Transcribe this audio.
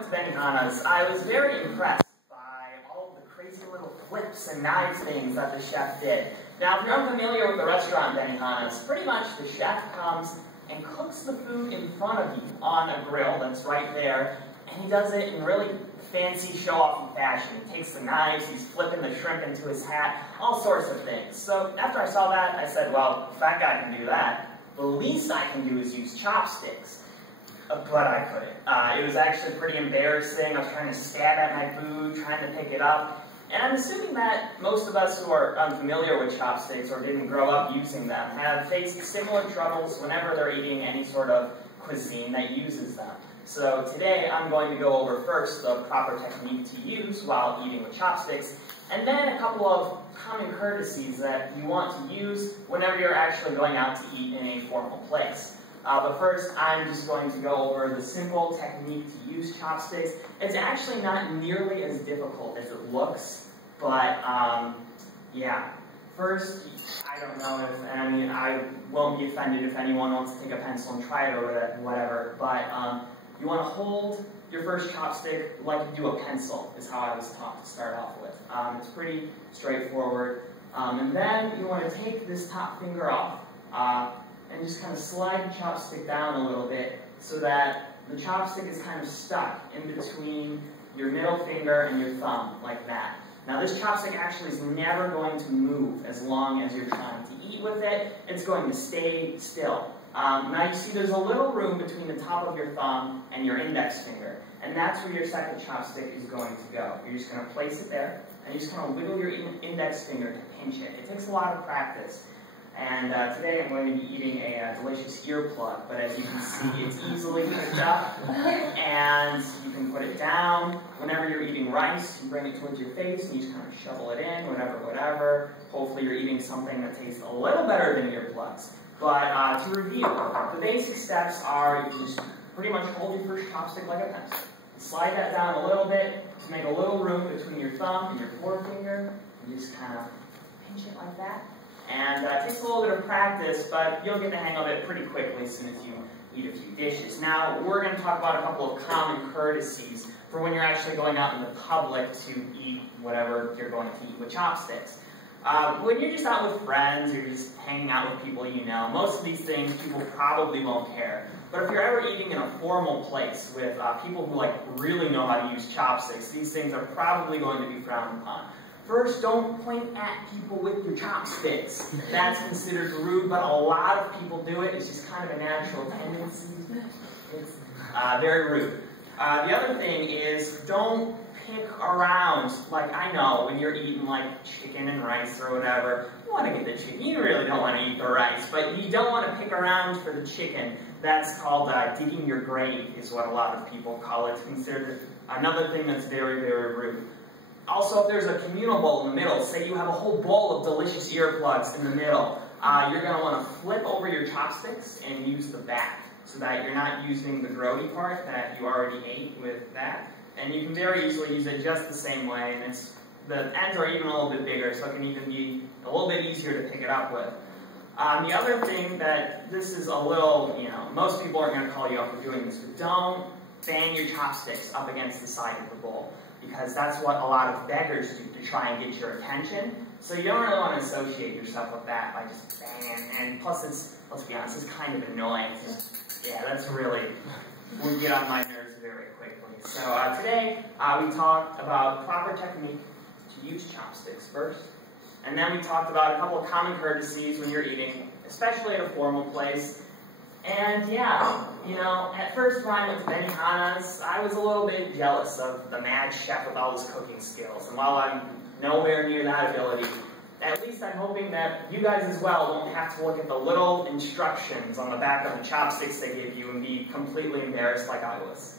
went to Benihana's, I was very impressed by all of the crazy little flips and knives things that the chef did. Now, if you're unfamiliar with the restaurant Benihana's, pretty much the chef comes and cooks the food in front of you on a grill that's right there, and he does it in really fancy show-offy fashion. He takes the knives, he's flipping the shrimp into his hat, all sorts of things. So after I saw that, I said, well, if that guy can do that, the least I can do is use chopsticks. But I couldn't. It was actually pretty embarrassing. I was trying to stab at my food, trying to pick it up. And I'm assuming that most of us who are unfamiliar with chopsticks or didn't grow up using them have faced similar troubles whenever they're eating any sort of cuisine that uses them. So today I'm going to go over first the proper technique to use while eating with chopsticks, and then a couple of common courtesies that you want to use whenever you're actually going out to eat in a formal place. But first, I'm just going to go over the simple technique to use chopsticks. It's actually not nearly as difficult as it looks, but yeah. First, I don't know if, and I mean, I won't be offended if anyone wants to take a pencil and try it or whatever, but you want to hold your first chopstick like you do a pencil, is how I was taught to start off with. It's pretty straightforward. And then you want to take this top finger off, and just kind of slide the chopstick down a little bit so that the chopstick is kind of stuck in between your middle finger and your thumb, like that. Now this chopstick actually is never going to move as long as you're trying to eat with it. It's going to stay still. Now you see there's a little room between the top of your thumb and your index finger, and that's where your second chopstick is going to go. You're just going to place it there, and you're just going to wiggle your index finger to pinch it. It takes a lot of practice. And today I'm going to be eating a delicious earplug, but as you can see, it's easily picked up, and you can put it down. Whenever you're eating rice, you bring it towards your face, and you just kind of shovel it in, whatever. Hopefully you're eating something that tastes a little better than earplugs. But to review, the basic steps are you just pretty much hold your first chopstick like a pencil. Slide that down a little bit to make a little room between your thumb and your forefinger, and you just kind of pinch it like that. And it takes a little bit of practice, but you'll get the hang of it pretty quickly as soon as you eat a few dishes. Now, we're going to talk about a couple of common courtesies for when you're actually going out in the public to eat whatever you're going to eat with chopsticks. When you're just out with friends, or you're just hanging out with people you know, most of these things people probably won't care. But if you're ever eating in a formal place with people who really know how to use chopsticks, these things are probably going to be frowned upon. First, don't point at people with your chopsticks. That's considered rude, but a lot of people do it. It's just kind of a natural tendency. It's very rude. The other thing is, don't pick around. Like, I know when you're eating chicken and rice or whatever, you want to get the chicken. You really don't want to eat the rice, but you don't want to pick around for the chicken. That's called digging your grave, is what a lot of people call it. It's considered another thing that's very, very rude. Also, if there's a communal bowl in the middle, say you have a whole bowl of delicious earplugs in the middle, you're going to want to flip over your chopsticks and use the back so that you're not using the grody part that you already ate with that. And you can very easily use it just the same way, and the ends are even a little bit bigger, so it can even be a little bit easier to pick it up with. The other thing that this is a little, most people aren't going to call you out for doing this, but don't bang your chopsticks up against the side of the bowl, because that's what a lot of beggars do to try and get your attention. So you don't really want to associate yourself with that by just banging. And plus, let's be honest, it's kind of annoying. Yeah, that's really, would get on my nerves very quickly. So today, we talked about proper technique to use chopsticks first. And then we talked about a couple of common courtesies when you're eating, especially at a formal place. And yeah, at first when I went to Benihana's, I was a little bit jealous of the mad chef with all his cooking skills. And while I'm nowhere near that ability, at least I'm hoping that you guys as well won't have to look at the little instructions on the back of the chopsticks they give you and be completely embarrassed like I was.